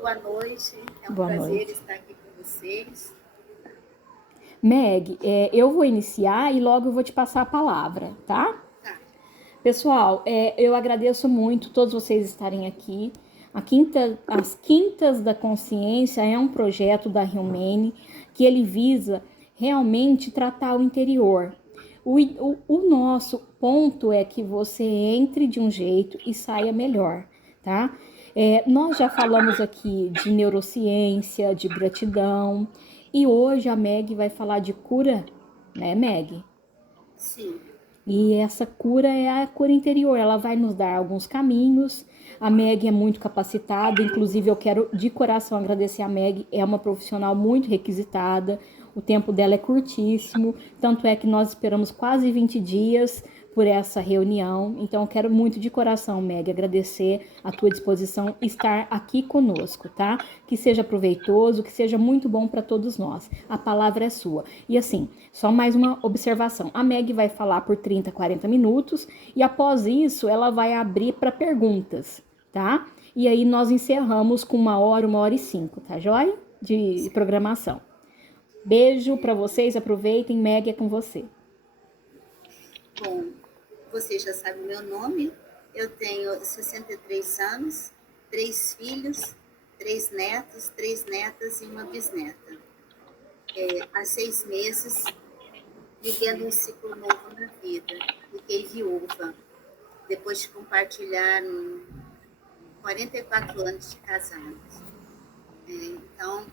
Boa noite, é um Boa prazer noite. estar aqui com vocês. Meg, eu vou iniciar e logo eu vou te passar a palavra, tá? Tá, Pessoal, eu agradeço muito todos vocês estarem aqui. As Quintas da Consciência é um projeto da Humane que ele visa realmente tratar o interior. O nosso ponto é que você entre de um jeito e saia melhor, tá? Nós já falamos aqui de neurociência, de gratidão, e hoje a Meg vai falar de cura, né, Meg? sim. E essa cura é a cura interior, ela vai nos dar alguns caminhos. A Meg é muito capacitada, inclusive eu quero de coração agradecer a Meg, é uma profissional muito requisitada, o tempo dela é curtíssimo, tanto é que nós esperamos quase 20 dias por essa reunião. Então eu quero muito de coração, Meg, agradecer a tua disposição estar aqui conosco, tá? Que seja proveitoso, que seja muito bom para todos nós. A palavra é sua. E assim, só mais uma observação. A Meg vai falar por 30, 40 minutos e após isso ela vai abrir para perguntas, tá? E aí nós encerramos com 1 hora e 5, tá joia? De programação. Beijo para vocês, aproveitem, Meg é com você. Bom, você já sabe o meu nome. Eu tenho 63 anos, 3 filhos, 3 netos, 3 netas e uma bisneta. Há 6 meses, vivendo um ciclo novo na vida. Fiquei viúva, depois de compartilhar 44 anos de casados. Então,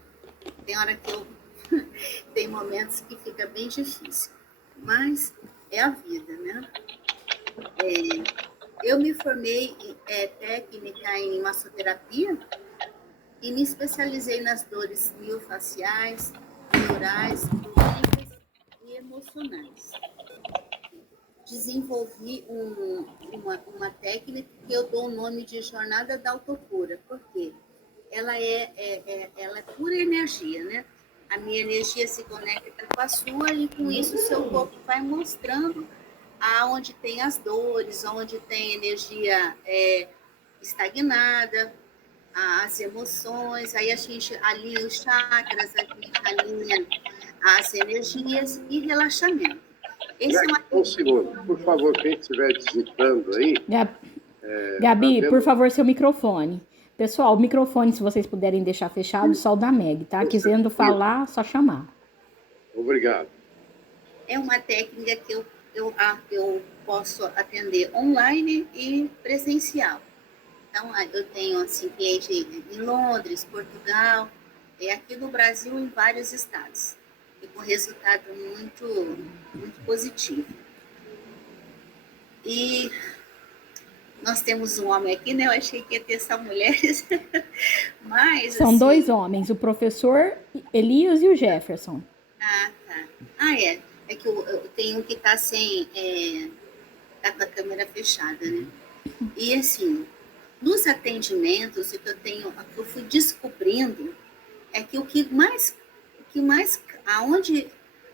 tem hora que eu tem momentos que fica bem difícil, mas é a vida, né? Eu me formei técnica em massoterapia e me especializei nas dores miofaciais, neurais, crônicas e emocionais. Desenvolvi uma técnica que eu dou o nome de jornada da autocura, porque ela é pura energia, né? A minha energia se conecta com a sua e com isso o seu corpo vai mostrando aonde tem as dores, onde tem energia estagnada, as emoções, aí a gente alinha os chakras, a gente alinha as energias e relaxamento. Esse é uma... Um segundo, por favor, quem estiver digitando aí, Gabi, tá por vendo? favor, seu microfone. Pessoal, o microfone, se vocês puderem deixar fechado, só o da Meg, tá? Quisendo falar, só chamar. Obrigado. É uma técnica que eu posso atender online e presencial. Então, eu tenho assim, cliente em Londres, Portugal, e aqui no Brasil, em vários estados. E com resultado muito, muito positivo. E nós temos um homem aqui, né? Eu achei que ia ter só mulheres. Mas, São assim, 2 homens, o professor Elias e o Jefferson. Ah, tá. É. É que eu tenho um que tá sem. Tá com a câmera fechada, né? E assim, nos atendimentos, o que eu fui descobrindo é que aonde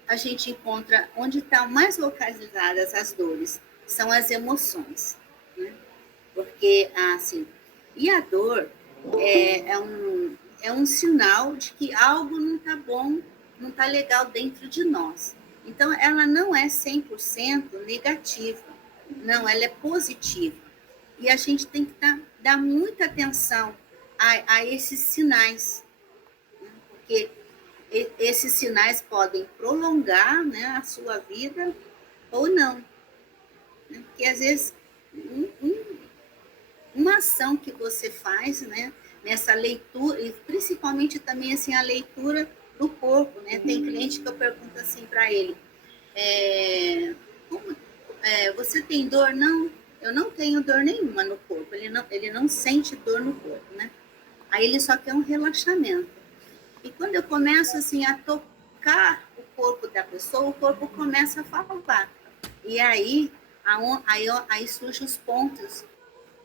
a gente encontra, onde estão mais localizadas as dores, são as emoções, né? Porque, assim, e a dor é um sinal de que algo não está bom, não está legal dentro de nós. Então, ela não é 100% negativa, não, ela é positiva. E a gente tem que dar muita atenção a esses sinais, né? Porque esses sinais podem prolongar, né, a sua vida ou não. Né? Porque, às vezes, uma ação que você faz, né, nessa leitura, e principalmente também assim, a leitura do corpo, né? Tem cliente que eu pergunto assim para ele, você tem dor? Não, eu não tenho dor nenhuma no corpo, ele não sente dor no corpo, né? Aí ele só quer um relaxamento. E quando eu começo assim a tocar o corpo da pessoa, o corpo começa a falar. E aí surgem os pontos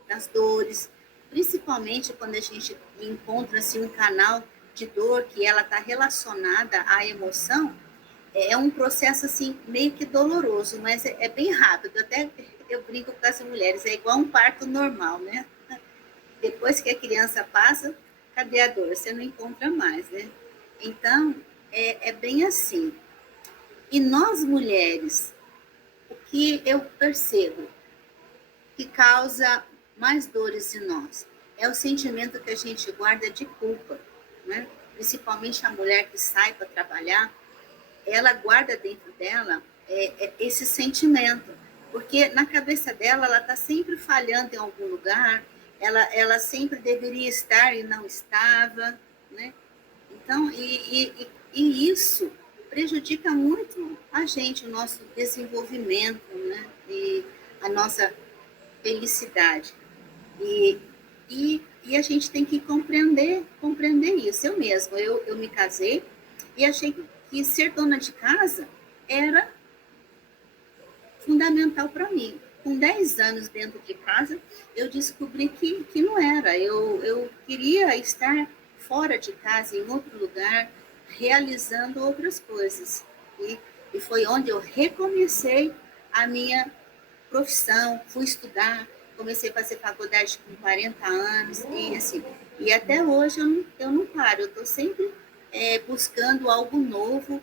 das dores, principalmente quando a gente encontra assim, um canal de dor que ela está relacionada à emoção, é um processo assim meio que doloroso, mas é bem rápido. Até eu brinco com as mulheres, é igual um parto normal, né? Depois que a criança passa, cadê a dor? Você não encontra mais, né? Então, é bem assim. E nós, mulheres, o que eu percebo que causa mais dores em nós é o sentimento que a gente guarda de culpa, né? Principalmente a mulher que sai para trabalhar, ela guarda dentro dela esse sentimento, porque na cabeça dela ela está sempre falhando em algum lugar, ela sempre deveria estar e não estava, né? Então, e isso prejudica muito a gente, o nosso desenvolvimento, né? E a nossa felicidade. E, e a gente tem que compreender isso. Eu mesma, eu me casei e achei que ser dona de casa era fundamental para mim. Com 10 anos dentro de casa, eu descobri que não era. Eu queria estar fora de casa, em outro lugar, realizando outras coisas. E foi onde eu recomecei a minha profissão, fui estudar, comecei a fazer faculdade com 40 anos, e assim, e até hoje eu não paro, eu estou sempre buscando algo novo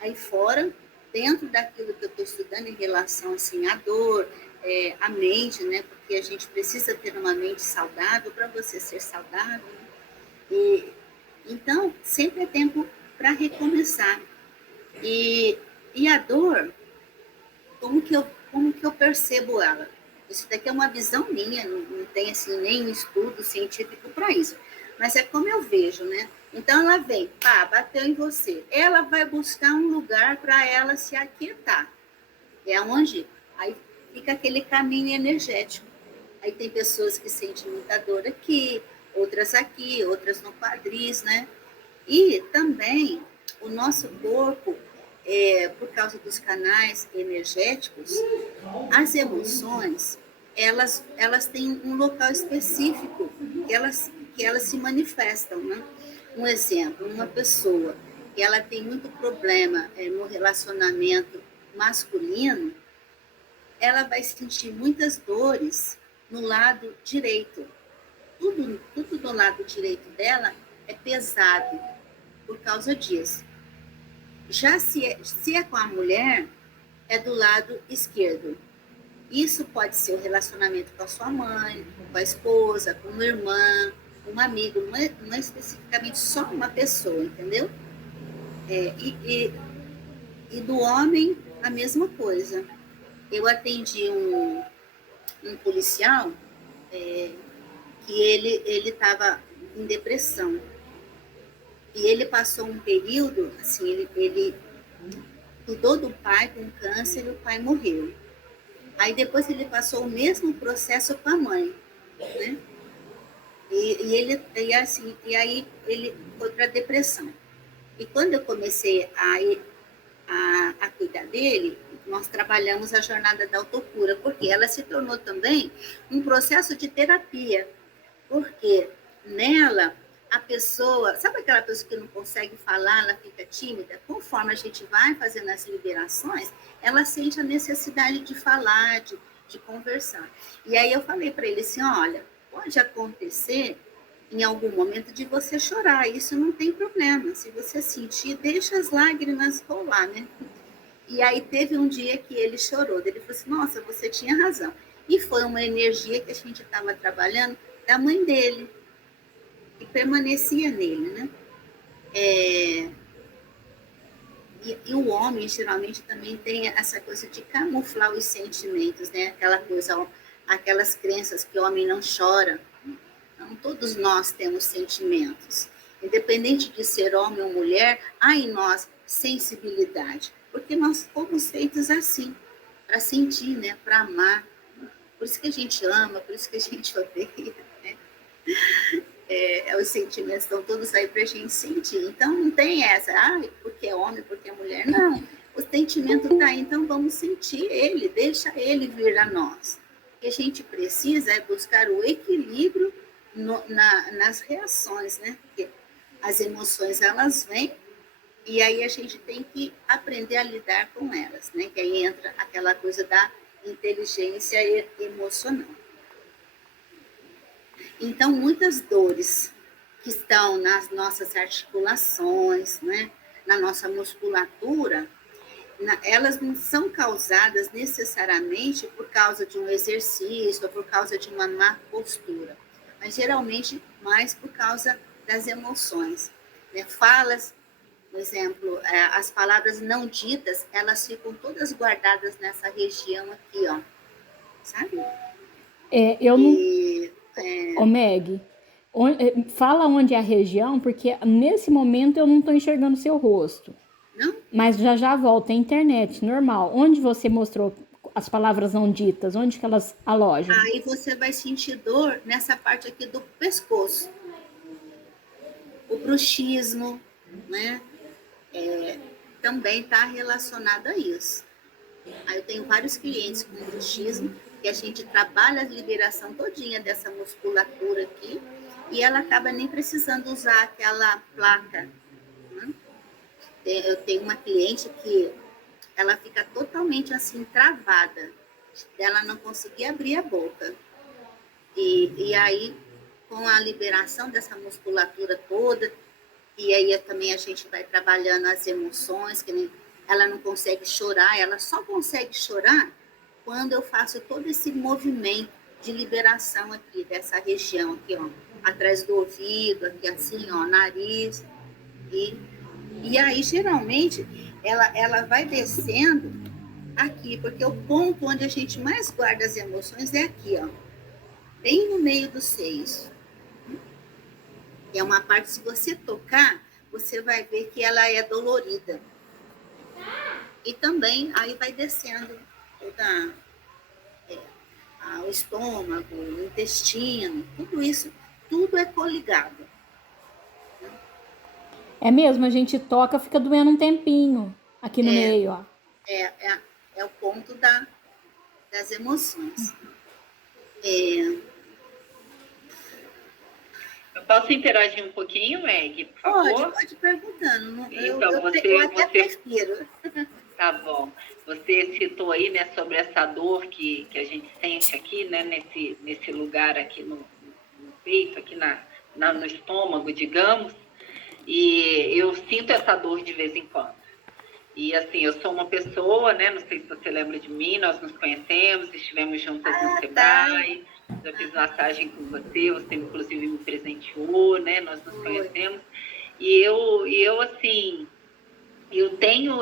aí fora, dentro daquilo que eu estou estudando em relação assim, à dor, à mente, né? Porque a gente precisa ter uma mente saudável para você ser saudável. Né? E, então, sempre é tempo para recomeçar. E a dor, como que eu percebo ela? Isso daqui é uma visão minha, não tem assim, nem estudo científico para isso. Mas é como eu vejo, né? Então ela vem, pá, bateu em você. Ela vai buscar um lugar para ela se aquietar. É onde aí fica aquele caminho energético. Aí tem pessoas que sentem muita dor aqui, outras no quadris, né? E também o nosso corpo, por causa dos canais energéticos, as emoções, elas têm um local específico que elas se manifestam, né? Um exemplo, uma pessoa que ela tem muito problema no relacionamento masculino, ela vai sentir muitas dores no lado direito. Tudo do lado direito dela é pesado por causa disso. Já se é com a mulher, é do lado esquerdo. Isso pode ser o relacionamento com a sua mãe, com a esposa, com uma irmã, um amigo, não é especificamente só uma pessoa, entendeu? E do homem, a mesma coisa. Eu atendi um policial que ele estava em depressão. E ele passou um período, assim, ele cuidou do pai com câncer e o pai morreu. Aí depois ele passou o mesmo processo com a mãe, né? E aí ele foi para a depressão. E quando eu comecei a cuidar dele, nós trabalhamos a jornada da autocura, porque ela se tornou também um processo de terapia, porque nela a pessoa, sabe aquela pessoa que não consegue falar, ela fica tímida? Conforme a gente vai fazendo as liberações, ela sente a necessidade de falar, de conversar. E aí eu falei para ele assim, olha, pode acontecer em algum momento de você chorar, isso não tem problema. Se você sentir, deixa as lágrimas rolar, né? E aí teve um dia que ele chorou, ele falou assim, nossa, você tinha razão. E foi uma energia que a gente estava trabalhando da mãe dele, que permanecia nele, né? E o homem, geralmente, também tem essa coisa de camuflar os sentimentos, né? Aquela coisa, aquelas crenças que o homem não chora. Então, todos nós temos sentimentos. Independente de ser homem ou mulher, há em nós sensibilidade. Porque nós fomos feitos assim, para sentir, né? Para amar. Por isso que a gente ama, por isso que a gente odeia, né? Os sentimentos estão todos aí para a gente sentir. Então, não tem essa, porque é homem, porque é mulher. Não, o sentimento está aí, então vamos sentir ele, deixa ele vir a nós. O que a gente precisa é buscar o equilíbrio nas reações, né? Porque as emoções, elas vêm, e aí a gente tem que aprender a lidar com elas, né? Que aí entra aquela coisa da inteligência emocional. Então, muitas dores que estão nas nossas articulações, né? Na nossa musculatura, elas não são causadas necessariamente por causa de um exercício ou por causa de uma má postura, mas geralmente mais por causa das emoções. Né? Falas, por exemplo, as palavras não ditas, elas ficam todas guardadas nessa região aqui, ó, sabe? Eu não... E, Ô, Meg, fala onde é a região, porque nesse momento eu não estou enxergando seu rosto. não? Mas já volta, é internet, normal. Onde você mostrou as palavras não ditas? Onde que elas alojam? Aí você vai sentir dor nessa parte aqui do pescoço. O bruxismo, né? Também está relacionado a isso. Aí eu tenho vários clientes com bruxismo, que a gente trabalha a liberação todinha dessa musculatura aqui, e ela acaba nem precisando usar aquela placa. Né? Eu tenho uma cliente que ela fica totalmente assim, travada, ela não conseguia abrir a boca. E aí, com a liberação dessa musculatura toda, e aí também a gente vai trabalhando as emoções, que nem, ela não consegue chorar, ela só consegue chorar quando eu faço todo esse movimento de liberação aqui, dessa região aqui, ó, atrás do ouvido, aqui assim, ó, nariz, e aí, geralmente, ela vai descendo aqui, porque o ponto onde a gente mais guarda as emoções é aqui, ó, bem no meio dos seios. É uma parte, se você tocar, você vai ver que ela é dolorida. E também aí vai descendo toda, o estômago, o intestino, tudo isso, tudo é coligado. É mesmo, a gente toca, fica doendo um tempinho aqui no meio, ó. É o ponto das emoções. Eu posso interagir um pouquinho, Meg, por favor? Pode perguntando. Então, eu até prefiro. Tá bom. Você citou aí, né, sobre essa dor que a gente sente aqui, né, nesse lugar aqui no peito, aqui no estômago, digamos. E eu sinto essa dor de vez em quando. E assim, eu sou uma pessoa, né? Não sei se você lembra de mim, nós nos conhecemos, estivemos juntas no Sebrae, já fiz massagem com você inclusive me presenteou, né? Nós nos conhecemos. E eu assim, eu tenho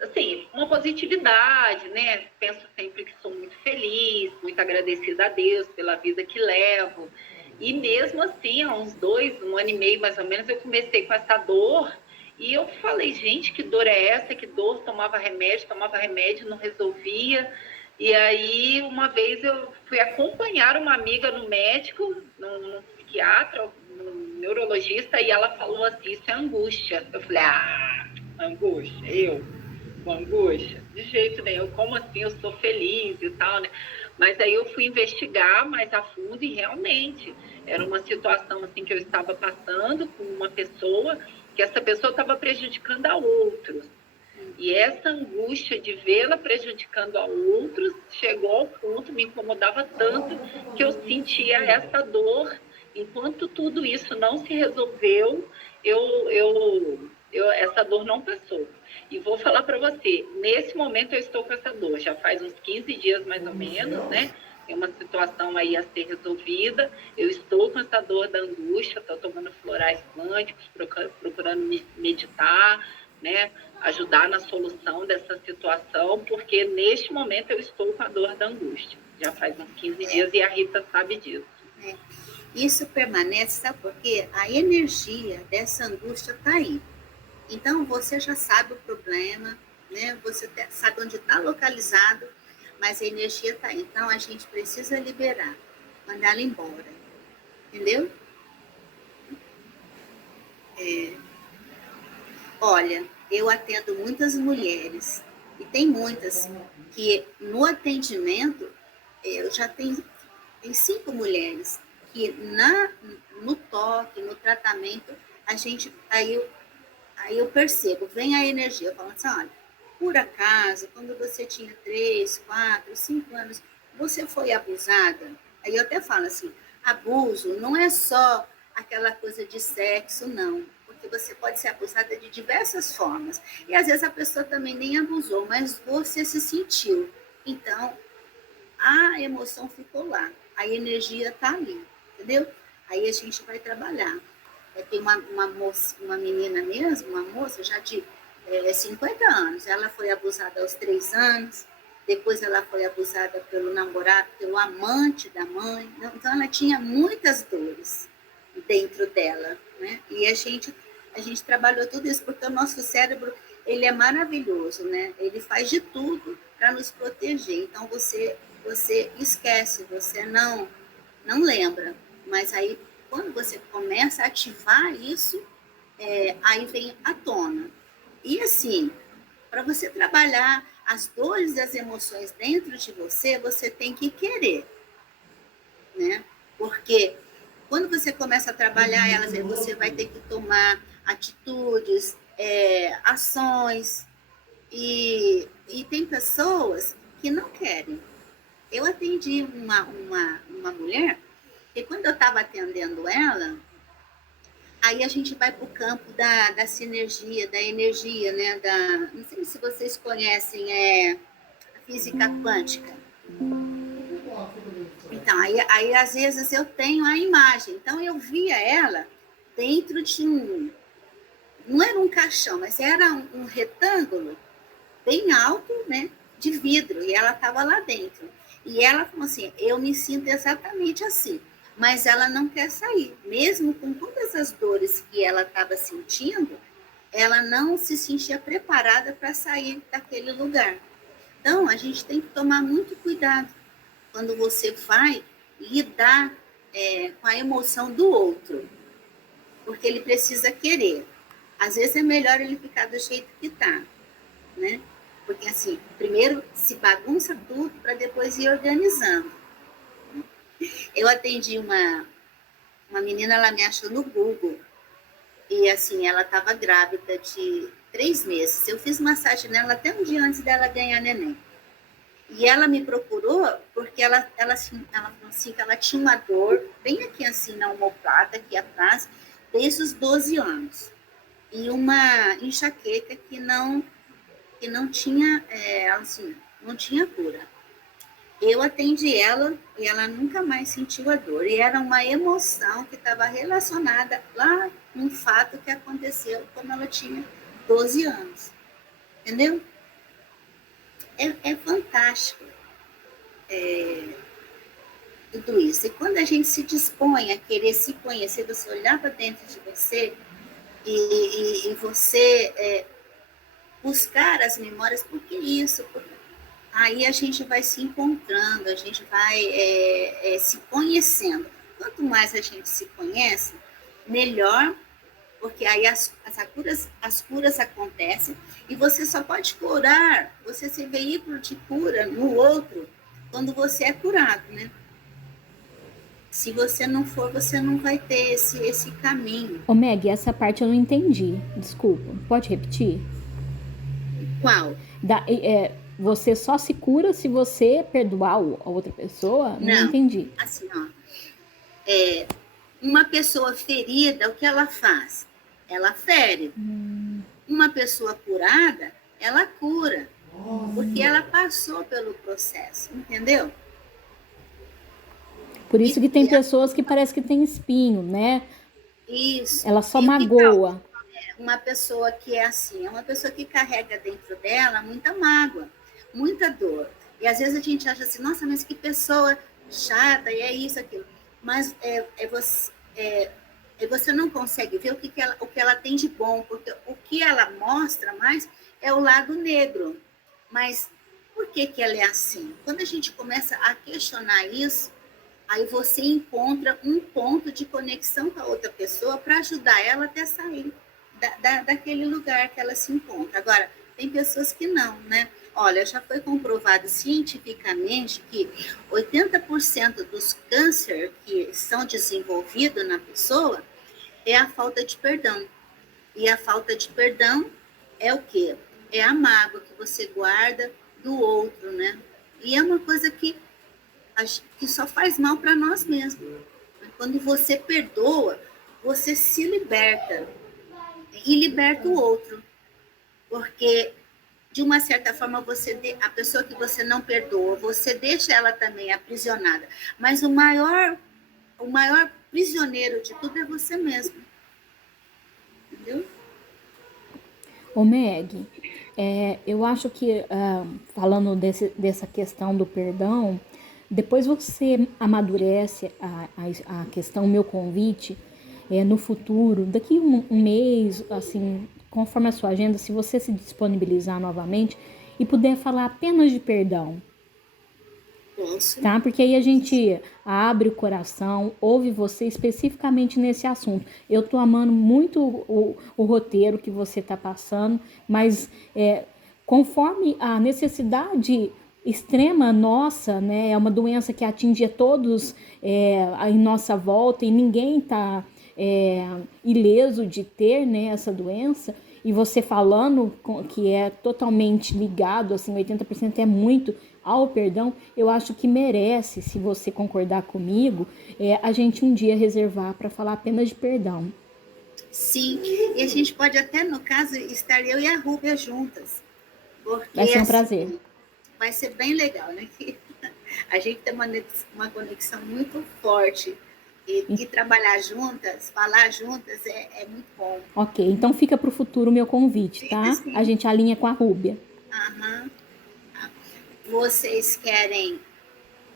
assim, uma positividade, né? Penso sempre que sou muito feliz, muito agradecida a Deus pela vida que levo. E mesmo assim, há uns 1 ano e meio mais ou menos, eu comecei com essa dor. E eu falei, gente, que dor é essa? Que dor? Tomava remédio, não resolvia. E aí, uma vez eu fui acompanhar uma amiga no médico, num psiquiatra, num neurologista, e ela falou assim, isso é angústia. Eu falei, angústia? Eu? Com angústia? De jeito nenhum. Como assim? Eu sou feliz e tal, né? Mas aí eu fui investigar mais a fundo e realmente era uma situação assim que eu estava passando com uma pessoa, que essa pessoa estava prejudicando a outros. E essa angústia de vê-la prejudicando a outros chegou ao ponto, me incomodava tanto, que eu sentia essa dor. Enquanto tudo isso não se resolveu, essa dor não passou. E vou falar para você, nesse momento eu estou com essa dor, já faz uns 15 dias mais ou menos, né? Tem uma situação aí a ser resolvida, eu estou com essa dor da angústia, estou tomando florais quânticos, procurando meditar, né? Ajudar na solução dessa situação, porque neste momento eu estou com a dor da angústia. Já faz uns 15 dias e a Rita sabe disso. Isso permanece, sabe por quê? A energia dessa angústia está aí. Então, você já sabe o problema, né? Você sabe onde está localizado, mas a energia está aí. Então, a gente precisa liberar, mandar ela embora. Entendeu? Olha, eu atendo muitas mulheres, e tem muitas que no atendimento, eu já tenho 5 mulheres que no toque, no tratamento, aí eu percebo, vem a energia, eu falo assim, olha, por acaso, quando você tinha 3, 4, 5 anos, você foi abusada? Aí eu até falo assim, abuso não é só aquela coisa de sexo, não. Porque você pode ser abusada de diversas formas. E às vezes a pessoa também nem abusou, mas você se sentiu. Então, a emoção ficou lá. A energia está ali, entendeu? Aí a gente vai trabalhar. Tem uma menina mesmo, uma moça já de 50 anos. Ela foi abusada aos 3 anos. Depois ela foi abusada pelo namorado, pelo amante da mãe. Então ela tinha muitas dores dentro dela, né? E a gente trabalhou tudo isso porque o nosso cérebro, ele é maravilhoso, né? Ele faz de tudo para nos proteger. Então você esquece, você não lembra, mas aí quando você começa a ativar isso, aí vem à tona. E assim, para você trabalhar as dores e as emoções dentro de você, você tem que querer, né? Porque quando você começa a trabalhar elas, aí você vai ter que tomar atitudes, ações, e tem pessoas que não querem. Eu atendi uma mulher, e quando eu estava atendendo ela, aí a gente vai para o campo da sinergia, da energia, né? Não sei se vocês conhecem a física quântica. Então, aí às vezes eu tenho a imagem. Então eu via ela dentro de não era um caixão, mas era um retângulo bem alto, né? De vidro, e ela estava lá dentro. E ela falou assim, eu me sinto exatamente assim, mas ela não quer sair. Mesmo com todas as dores que ela estava sentindo, ela não se sentia preparada para sair daquele lugar. Então, a gente tem que tomar muito cuidado quando você vai lidar com a emoção do outro, porque ele precisa querer. Às vezes é melhor ele ficar do jeito que está, né? Porque assim, primeiro se bagunça tudo para depois ir organizando. Eu atendi uma menina, ela me achou no Google, e assim, ela estava grávida de 3 meses. Eu fiz massagem nela até um dia antes dela ganhar neném. E ela me procurou porque ela falou assim, que ela tinha uma dor bem aqui assim na omoplata, aqui atrás, desde os 12 anos. E uma enxaqueca que não tinha, assim, não tinha cura. Eu atendi ela e ela nunca mais sentiu a dor. E era uma emoção que estava relacionada lá num fato que aconteceu quando ela tinha 12 anos. Entendeu? É fantástico tudo isso. E quando a gente se dispõe a querer se conhecer, você olhar para dentro de você e você buscar as memórias, por que isso? Aí a gente vai se encontrando, a gente vai se conhecendo. Quanto mais a gente se conhece, melhor, porque aí as curas acontecem, e você só pode curar, você ser veículo de cura no outro, quando você é curado, né? Se você não for, você não vai ter esse caminho. Ô Meg, essa parte eu não entendi, desculpa, pode repetir? Qual? Você só se cura se você perdoar a outra pessoa? Não entendi. Assim, ó, uma pessoa ferida, o que ela faz? Ela fere. Uma pessoa curada, ela cura, porque ela passou pelo processo, entendeu? Por isso que tem pessoas que parece que tem espinho, né? Isso. Ela só magoa. Uma pessoa que é assim, é uma pessoa que carrega dentro dela muita mágoa, muita dor. E às vezes a gente acha assim, nossa, mas que pessoa chata, e é isso, aquilo. Mas você não consegue ver o que ela tem de bom, porque o que ela mostra mais é o lado negro. Mas por que ela é assim? Quando a gente começa a questionar isso, aí você encontra um ponto de conexão com a outra pessoa para ajudar ela até sair daquele lugar que ela se encontra. Agora, tem pessoas que não, né? Olha, já foi comprovado cientificamente que 80% dos cânceres que são desenvolvidos na pessoa é a falta de perdão. E a falta de perdão é o quê? É a mágoa que você guarda do outro, né? E é uma coisa que só faz mal para nós mesmos. Quando você perdoa, você se liberta e liberta o outro. Porque, de uma certa forma, a pessoa que você não perdoa, você deixa ela também aprisionada. Mas o maior prisioneiro de tudo é você mesmo. Entendeu? Ô Meg, eu acho que, falando dessa questão do perdão, depois você amadurece a questão, o meu convite, no futuro, daqui um mês, assim, conforme a sua agenda, se você se disponibilizar novamente e puder falar apenas de perdão, Posso. tá? Porque aí a gente abre o coração, ouve você especificamente nesse assunto. Eu tô amando muito o roteiro que você tá passando, mas conforme a necessidade extrema nossa, né? É uma doença que atinge a todos em nossa volta e ninguém tá ileso de ter, né, essa doença. E você falando que é totalmente ligado, assim, 80% é muito ao perdão, eu acho que merece, se você concordar comigo, a gente um dia reservar para falar apenas de perdão. Sim, e a gente pode até, no caso, estar eu e a Rúbia juntas. Porque, Vai ser um assim, prazer. vai ser bem legal, né? A gente tem uma conexão muito forte. E trabalhar juntas, falar juntas, é muito bom. Ok, então fica para o futuro o meu convite, Fica tá? A assim. gente alinha com a Rúbia. Aham. Vocês querem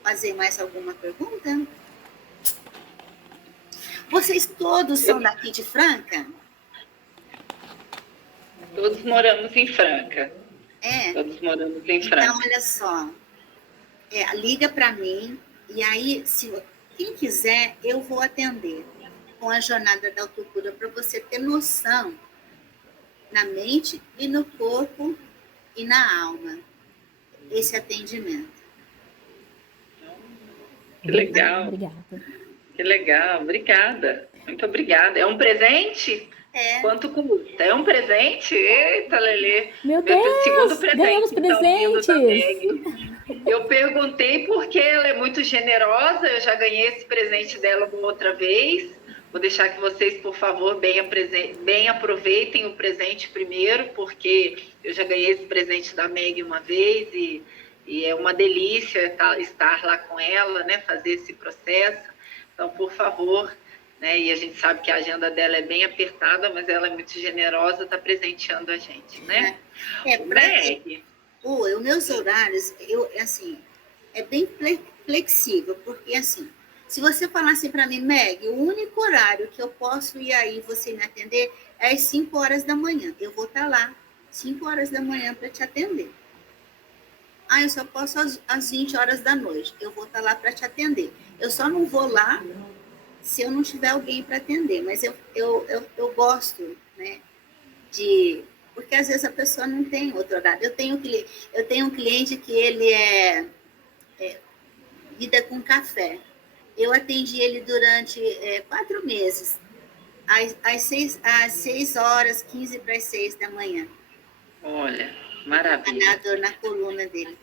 fazer mais alguma pergunta? Vocês todos são daqui de Franca? Todos moramos em Franca. É? Todos moramos em Então, Franca. olha só. Liga para mim e aí, quem quiser, eu vou atender com a jornada da autocura para você ter noção na mente e no corpo e na alma esse atendimento. Que legal. Obrigada. Que legal. Obrigada. Muito obrigada. É um presente? Quanto custa? É um presente? Eita, Lelê. Meu Deus, segundo presente, ganhamos então, vindo da presentes. Meg. Eu perguntei porque ela é muito generosa. Eu já ganhei esse presente dela uma outra vez. Vou deixar que vocês, por favor, bem aproveitem o presente primeiro, porque eu já ganhei esse presente da Meg uma vez e é uma delícia estar lá com ela, né? Fazer esse processo. Então, por favor, né? E a gente sabe que a agenda dela é bem apertada, mas ela é muito generosa, está presenteando a gente, né? Meg, os meus horários, assim, é bem flexível, porque assim, se você falar assim para mim, Meg, o único horário que eu posso ir aí você me atender é às 5 horas da manhã. Eu vou estar lá 5 horas da manhã para te atender. Eu só posso às 20 horas da noite. Eu vou estar lá para te atender. Eu só não vou lá se eu não tiver alguém para atender. Mas eu gosto, né, porque às vezes a pessoa não tem outro horário. Eu tenho um cliente que ele lida com café. Eu atendi ele durante 4 meses, às 6 horas, 15 para as 6 da manhã. Olha, maravilha. A dor na coluna dele.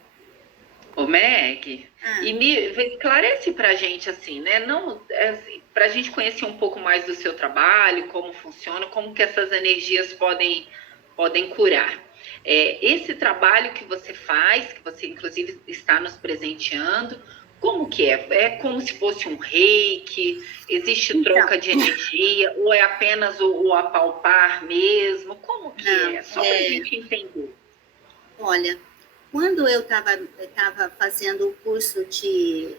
Ô, Meg, e me esclarece para a gente, assim, né? Não, para a gente conhecer um pouco mais do seu trabalho, como funciona, como que essas energias podem curar. Esse trabalho que você faz, que você inclusive está nos presenteando, como que é? É como se fosse um reiki? Existe troca de energia? Ou é apenas o apalpar mesmo? Como que é? Só para a gente entender. Olha, quando eu estava fazendo o curso de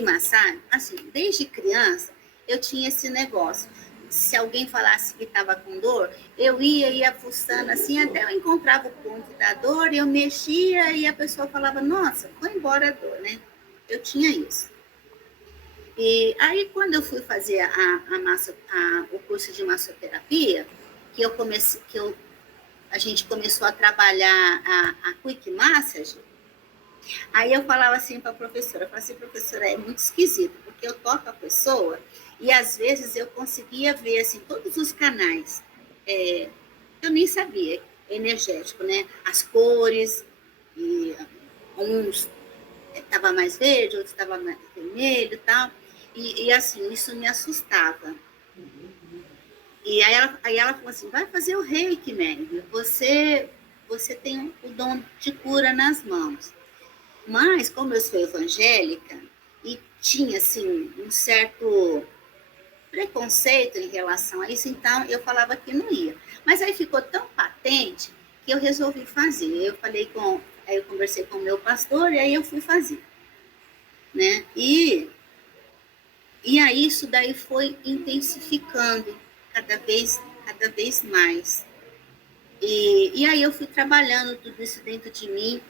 massagem, assim, desde criança, eu tinha esse negócio. Se alguém falasse que estava com dor, eu ia fuçando assim, até eu encontrava o ponto da dor, eu mexia e a pessoa falava, nossa, foi embora a dor, né? Eu tinha isso. E aí, quando eu fui fazer o curso de massoterapia, a gente começou a trabalhar a Quick Massage, aí eu falava assim para a professora, professora, é muito esquisito, porque eu toco a pessoa e às vezes eu conseguia ver assim, todos os canais, eu nem sabia, energético, né? As cores, e uns estava mais verde, outros estava mais vermelho e tal. E assim, isso me assustava. E aí ela falou assim, vai fazer o reiki, Meg. Você tem o dom de cura nas mãos. Mas, como eu sou evangélica, e tinha, assim, um certo preconceito em relação a isso, então eu falava que não ia. Mas aí ficou tão patente que eu resolvi fazer. Aí eu conversei com o meu pastor e aí eu fui fazer, né? E aí isso daí foi intensificando cada vez mais. E aí eu fui trabalhando tudo isso dentro de mim,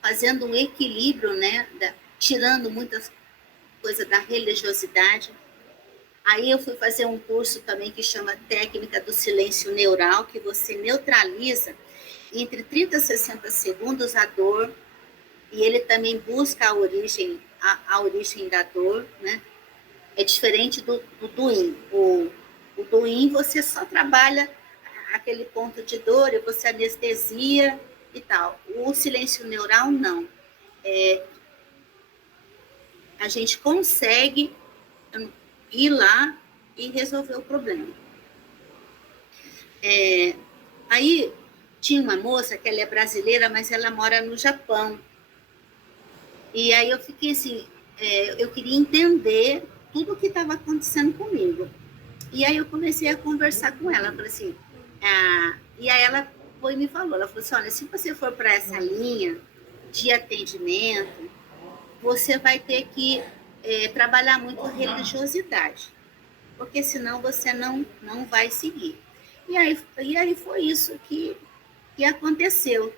fazendo um equilíbrio, né? Tirando muitas coisas da religiosidade. Aí eu fui fazer um curso também que chama Técnica do Silêncio Neural, que você neutraliza entre 30 a 60 segundos a dor, e ele também busca a origem da dor, né? É diferente do Duin. O Duin você só trabalha aquele ponto de dor, e você anestesia e tal. O silêncio neural, não. A gente consegue ir lá e resolver o problema. Aí tinha uma moça que ela é brasileira, mas ela mora no Japão. E aí eu fiquei assim, eu queria entender tudo o que estava acontecendo comigo. E aí eu comecei a conversar com ela, falei assim, e aí ela foi e me falou, ela falou assim, olha, se você for para essa linha de atendimento, você vai ter que trabalhar muito a religiosidade, porque senão você não vai seguir. E aí foi isso que aconteceu.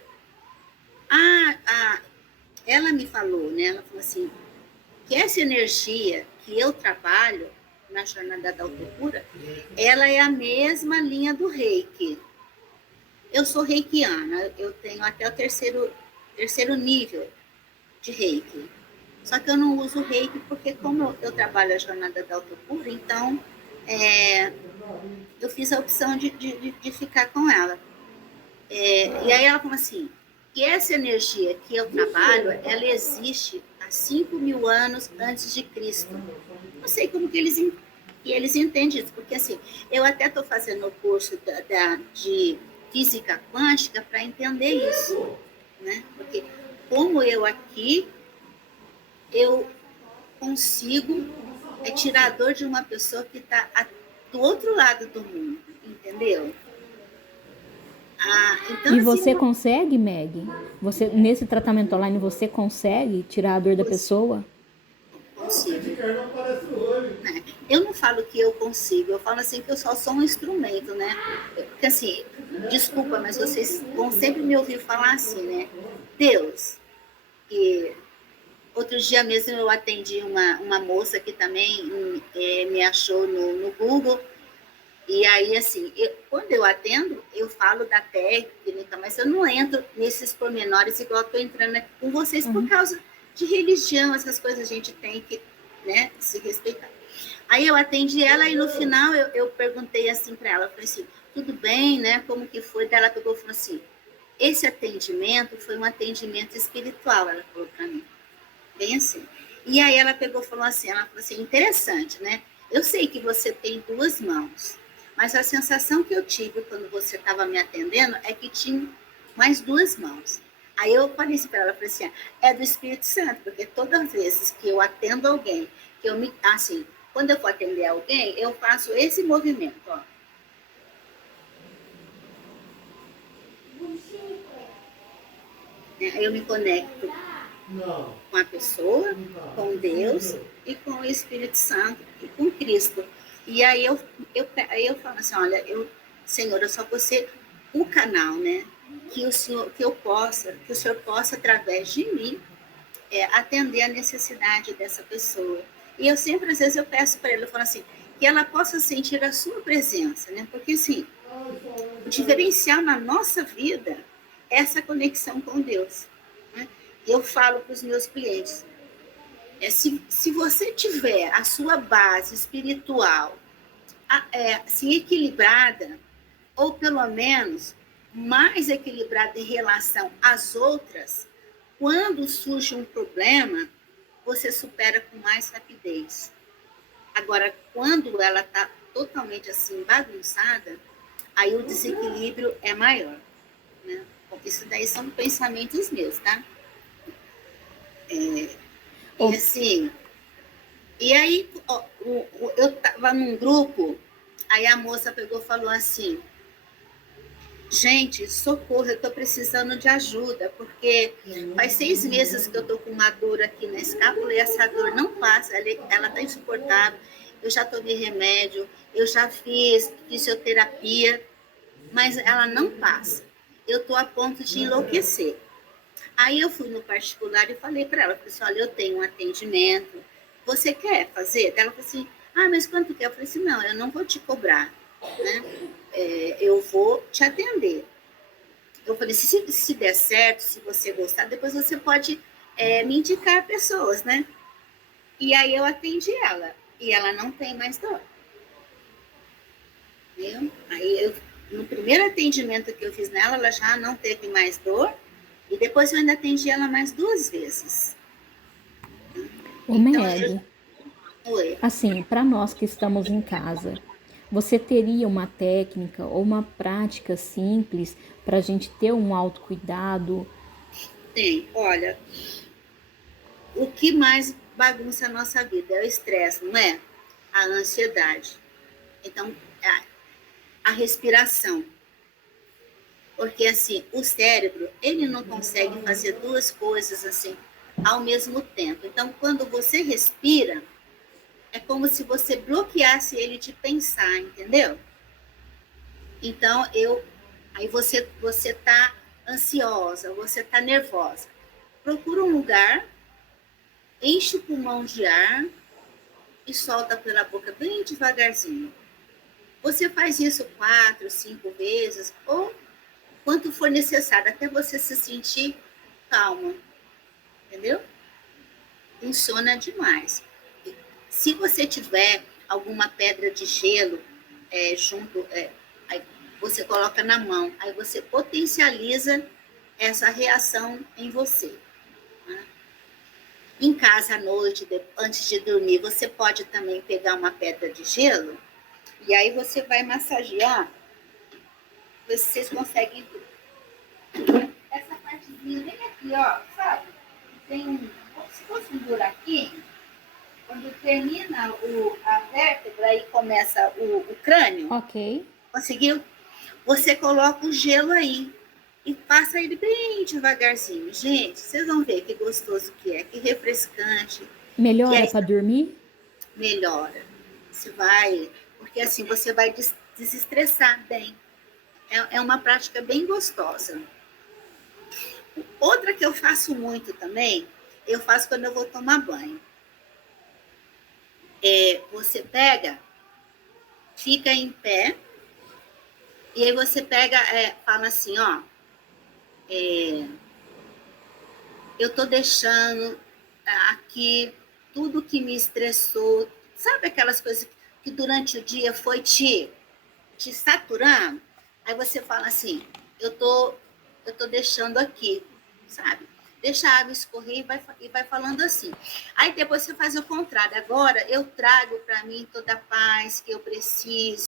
Ela me falou, né? Ela falou assim, que essa energia que eu trabalho na jornada da autocura, ela é a mesma linha do Reiki. Eu sou reikiana, eu tenho até o terceiro nível de Reiki. Só que eu não uso Reiki porque como eu trabalho a jornada da autocura, então eu fiz a opção de ficar com ela. E aí ela falou assim, que essa energia que eu trabalho, ela existe há 5.000 anos antes de Cristo. Não sei como que eles entendem isso, porque assim, eu até estou fazendo o curso de física quântica para entender isso, né? Porque como eu aqui, eu consigo tirar a dor de uma pessoa que está do outro lado do mundo, entendeu? Então, E você consegue, Meg? Você, nesse tratamento online, você consegue tirar a dor da pessoa? Consigo. Eu não falo que eu consigo, eu falo assim que eu só sou um instrumento, né? Porque assim, desculpa, mas vocês vão sempre me ouvir falar assim, né? Deus. E outro dia mesmo eu atendi uma moça que também me achou no Google. E aí, assim, quando eu atendo, eu falo da técnica, mas eu não entro nesses pormenores igual eu estou entrando aqui com vocês, por causa de religião, essas coisas a gente tem que, né, se respeitar. Aí eu atendi ela e no final eu perguntei assim para ela, falei assim, tudo bem, né, como que foi? Daí ela pegou e falou assim, esse atendimento foi um atendimento espiritual, ela falou para mim, bem assim. E aí ela pegou e falou assim, interessante, né? Eu sei que você tem 2 mãos, mas a sensação que eu tive quando você estava me atendendo é que tinha mais 2 mãos. Aí eu falei assim para ela, falei assim, é do Espírito Santo, porque todas as vezes que eu atendo alguém, assim, quando eu for atender alguém, eu faço esse movimento, ó. Aí eu me conecto com a pessoa, com Deus e com o Espírito Santo e com Cristo. E aí eu falo assim, olha, Senhor, eu só vou ser o canal, né? Que o Senhor possa, através de mim, atender a necessidade dessa pessoa. E eu sempre, às vezes, eu peço para ele, eu falo assim, que ela possa sentir a sua presença, né? Porque, assim, o diferencial na nossa vida é essa conexão com Deus, né? Eu falo para os meus clientes, se você tiver a sua base espiritual assim, equilibrada, ou pelo menos mais equilibrada em relação às outras, quando surge um problema, você supera com mais rapidez. Agora, quando ela está totalmente assim bagunçada, aí o desequilíbrio é maior, né? Isso daí são pensamentos meus, tá? E assim, e aí ó, eu tava num grupo, aí a moça pegou e falou assim: gente, socorro, eu tô precisando de ajuda, porque faz 6 meses que eu tô com uma dor aqui na escápula e essa dor não passa, ela tá insuportável. Eu já tomei remédio, eu já fiz fisioterapia, mas ela não passa. Eu tô a ponto de enlouquecer. Aí eu fui no particular e falei para ela, falei assim, olha, eu tenho um atendimento, você quer fazer? Ela falou assim, ah, mas quanto quer? Eu falei assim, não, eu não vou te cobrar, né? Eu vou te atender. Eu falei, se der certo, se você gostar, depois você pode me indicar pessoas, né? E aí eu atendi ela, e ela não tem mais dor. Viu? Aí no primeiro atendimento que eu fiz nela, ela já não teve mais dor, e depois eu ainda atendi ela mais 2 vezes. Ô Então, Meg, oi. assim, para nós que estamos em casa, você teria uma técnica ou uma prática simples para a gente ter um autocuidado? Tem, olha, o que mais bagunça a nossa vida é o estresse, não é? A ansiedade. Então, a respiração. Porque, assim, o cérebro, ele não consegue fazer 2 coisas, assim, ao mesmo tempo. Então, quando você respira, é como se você bloqueasse ele de pensar, entendeu? Então, aí você tá ansiosa, você tá nervosa. Procura um lugar, enche o pulmão de ar e solta pela boca bem devagarzinho. Você faz isso 4, 5 vezes, ou quanto for necessário, até você se sentir calma, entendeu? Funciona demais. Se você tiver alguma pedra de gelo junto, aí você coloca na mão, aí você potencializa essa reação em você. Né? Em casa à noite, antes de dormir, você pode também pegar uma pedra de gelo e aí você vai massagear, vocês conseguem essa partezinha bem aqui, ó, sabe? Tem como se fosse um buraquinho, quando termina a vértebra e começa o crânio, Ok. conseguiu? Você coloca o gelo aí e passa ele bem devagarzinho. Gente, vocês vão ver que gostoso que é, que refrescante, que Melhora aí para dormir? melhora. Você vai, porque assim você vai desestressar bem. É uma prática bem gostosa. Outra que eu faço muito também, eu faço quando eu vou tomar banho. Você pega, fica em pé, e aí você pega, fala assim, ó, eu tô deixando aqui tudo que me estressou, sabe aquelas coisas que durante o dia foi te saturando? Aí você fala assim, eu tô deixando aqui, sabe? Deixa a água escorrer e vai falando assim. Aí depois você faz o contrário. Agora eu trago para mim toda a paz que eu preciso.